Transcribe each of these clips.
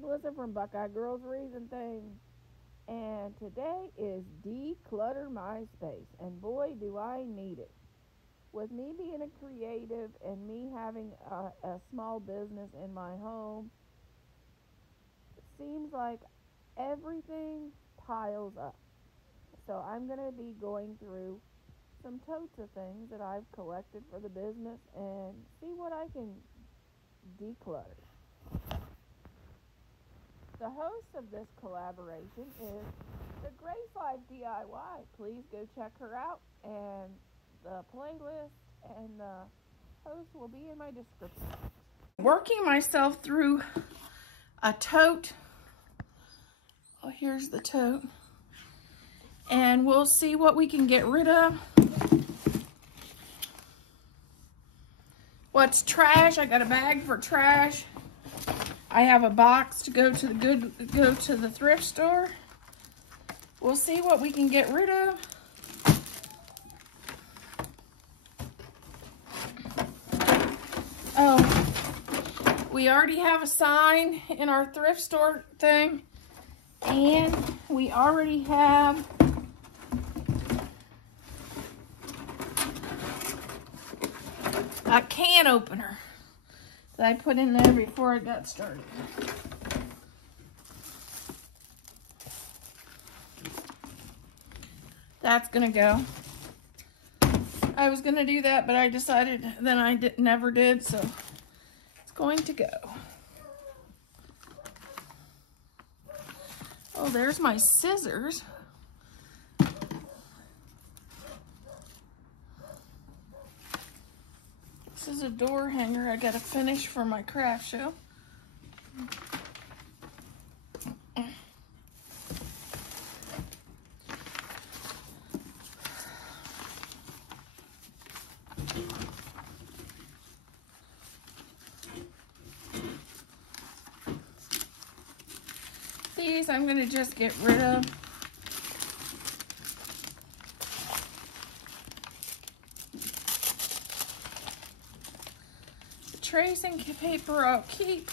Melissa from Buckeye Girls Reason Things, and today is Declutter My Space, and boy, do I need it. With me being a creative and me having a small business in my home, it seems like everything piles up. So I'm going to be going through some totes of things that I've collected for the business and see what I can declutter. The host of this collaboration is the Grace Life DIY. Please go check her out, and the playlist and the host will be in my description. Working myself through a tote. Oh, here's the tote. And we'll see what we can get rid of. What's trash? I got a bag for trash. I have a box to go to the thrift store. We'll see what we can get rid of. Oh, we already have a sign in our thrift store thing, and we already have a can opener that I put in there before I got started. That's gonna go. I was gonna do that, but I decided then I never did, so it's going to go. Oh, there's my scissors. This is a door hanger I gotta finish for my craft show. These I'm gonna just get rid of. Tracing paper I'll keep.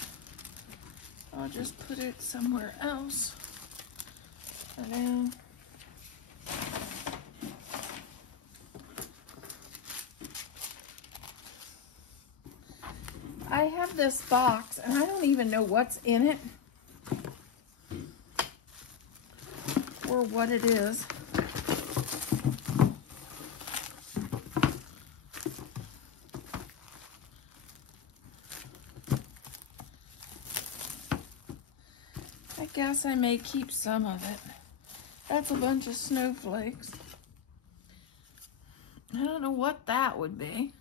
I'll just put it somewhere else for now. I have this box and I don't even know what's in it or what it is. I guess I may keep some of it. That's a bunch of snowflakes. I don't know what that would be.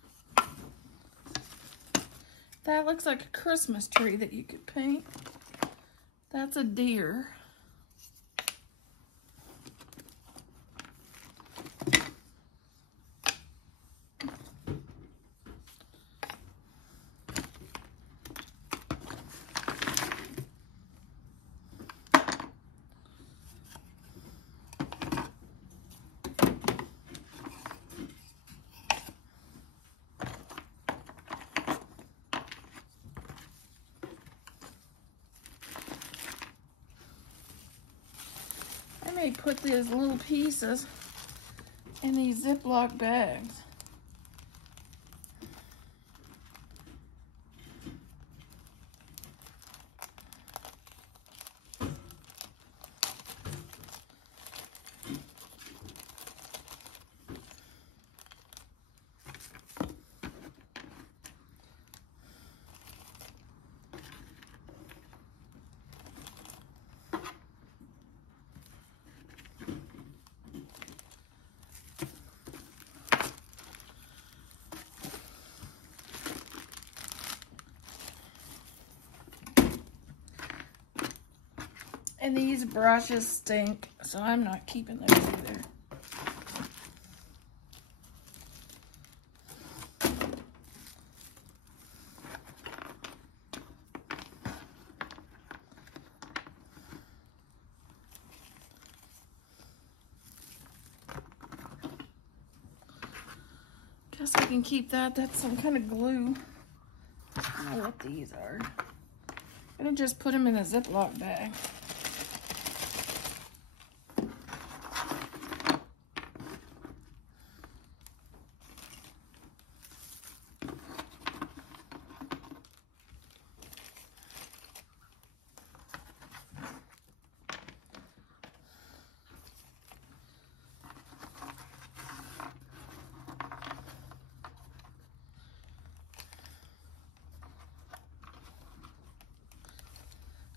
That looks like a Christmas tree that you could paint. That's a deer. I put these little pieces in these Ziploc bags. And these brushes stink, so I'm not keeping those either. Guess I can keep that. That's some kind of glue. I don't know what these are. I'm gonna just put them in a Ziploc bag.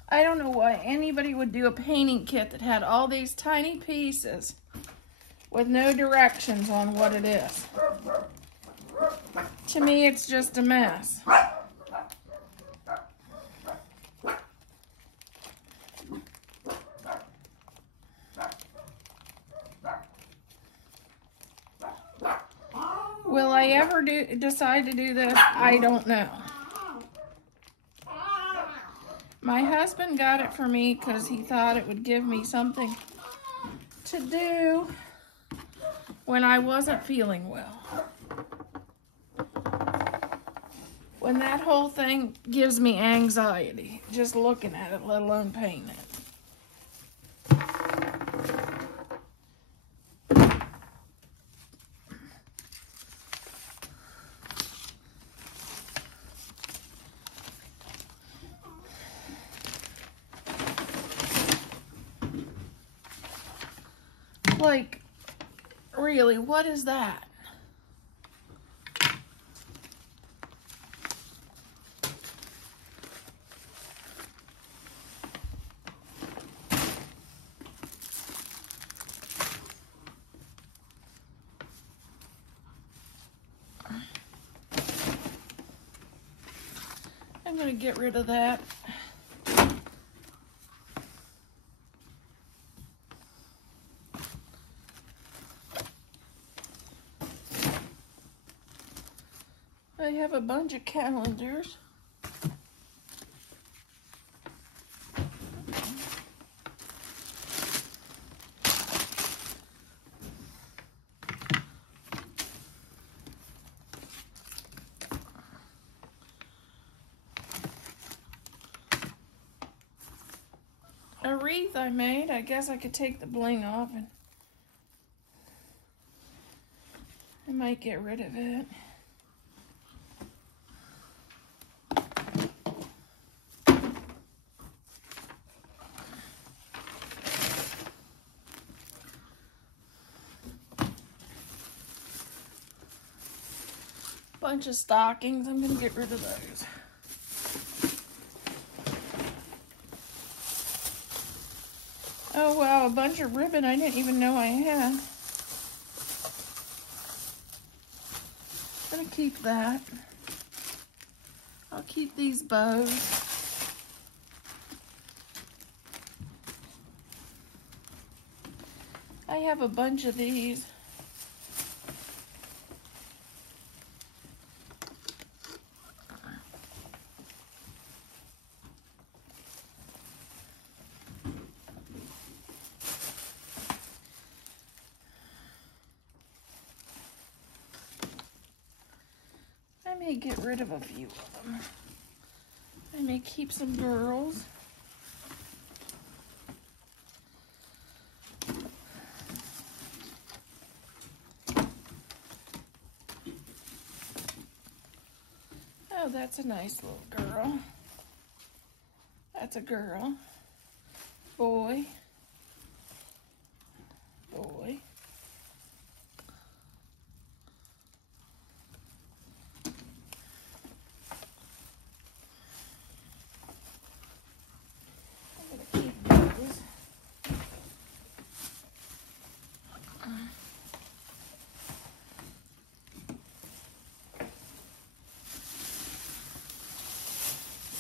I don't know why anybody would do a painting kit that had all these tiny pieces with no directions on what it is. To me, it's just a mess. Will I ever decide to do this? I don't know. My husband got it for me because he thought it would give me something to do when I wasn't feeling well. When that whole thing gives me anxiety, just looking at it, let alone painting it. Like, really, what is that? I'm going to get rid of that. I have a bunch of calendars. A wreath I made. I guess I could take the bling off and I might get rid of it. Bunch of stockings. I'm gonna get rid of those. Oh wow, a bunch of ribbon I didn't even know I had. I'm gonna keep that. I'll keep these bows. I have a bunch of these. I may get rid of a few of them. I may keep some girls. Oh, that's a nice little girl. That's a girl. Boy. Boy.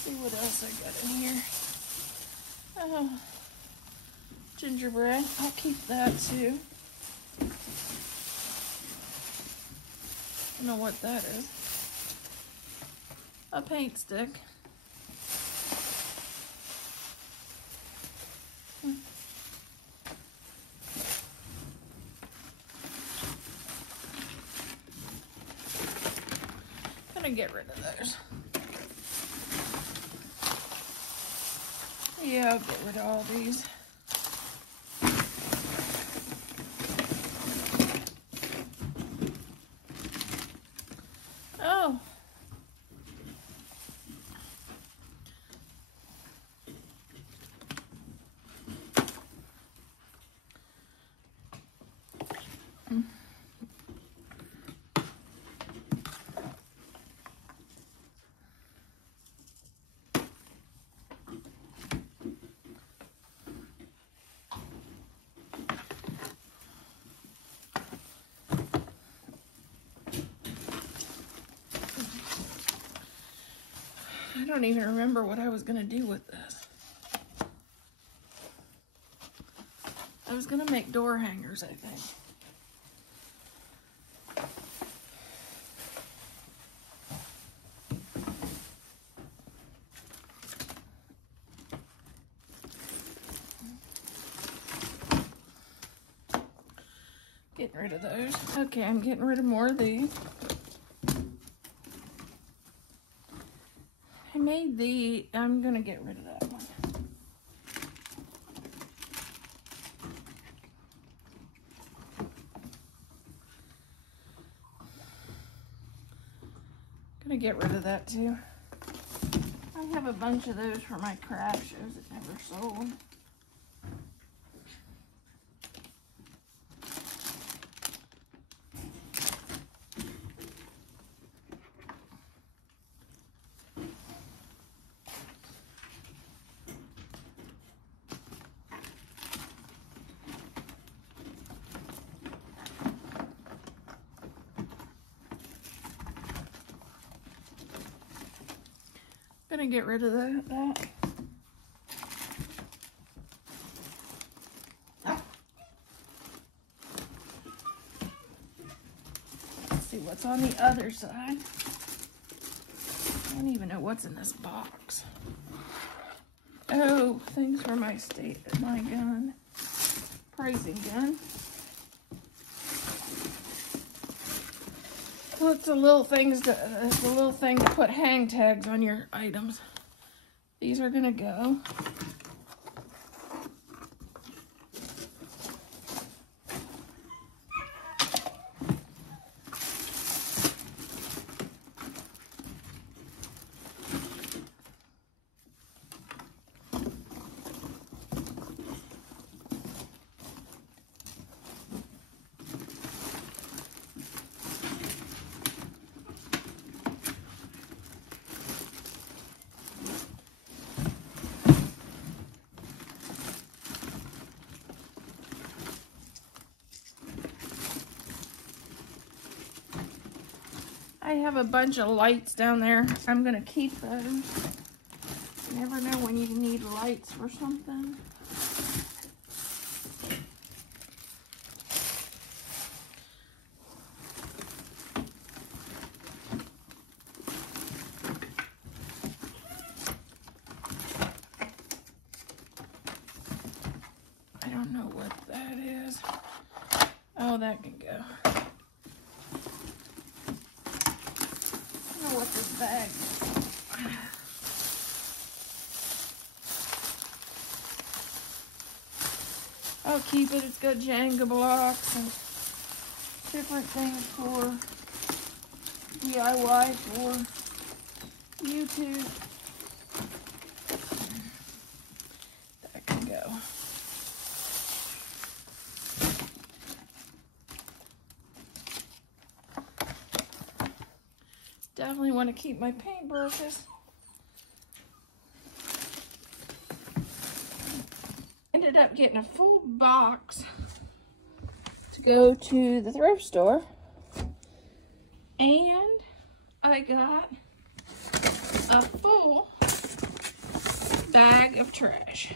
See what else I got in here. Oh, gingerbread. I'll keep that too. I don't know what that is. A paint stick. I'm gonna get rid of those. Yeah, I'll get rid of all these. Oh. I don't even remember what I was going to do with this. I was going to make door hangers, I think. Getting rid of those. Okay, I'm getting rid of more of these. I made I'm gonna get rid of that one. Gonna get rid of that too. I have a bunch of those for my craft shows that never sold. Gonna get rid of that. Let's see what's on the other side. I don't even know what's in this box. Oh, things for my gun. Pricing gun. Well, it's a little thing to put hang tags on your items. These are gonna go. I have a bunch of lights down there. I'm gonna keep those. You never know when you need lights for something. I don't know what that is. Oh, that can go. I don't know what this bag is. I'll keep it. It's got Jenga blocks and different things for DIY for YouTube. That can go. Definitely want to keep my paintbrushes. Ended up getting a full box to go to the thrift store, and I got a full bag of trash.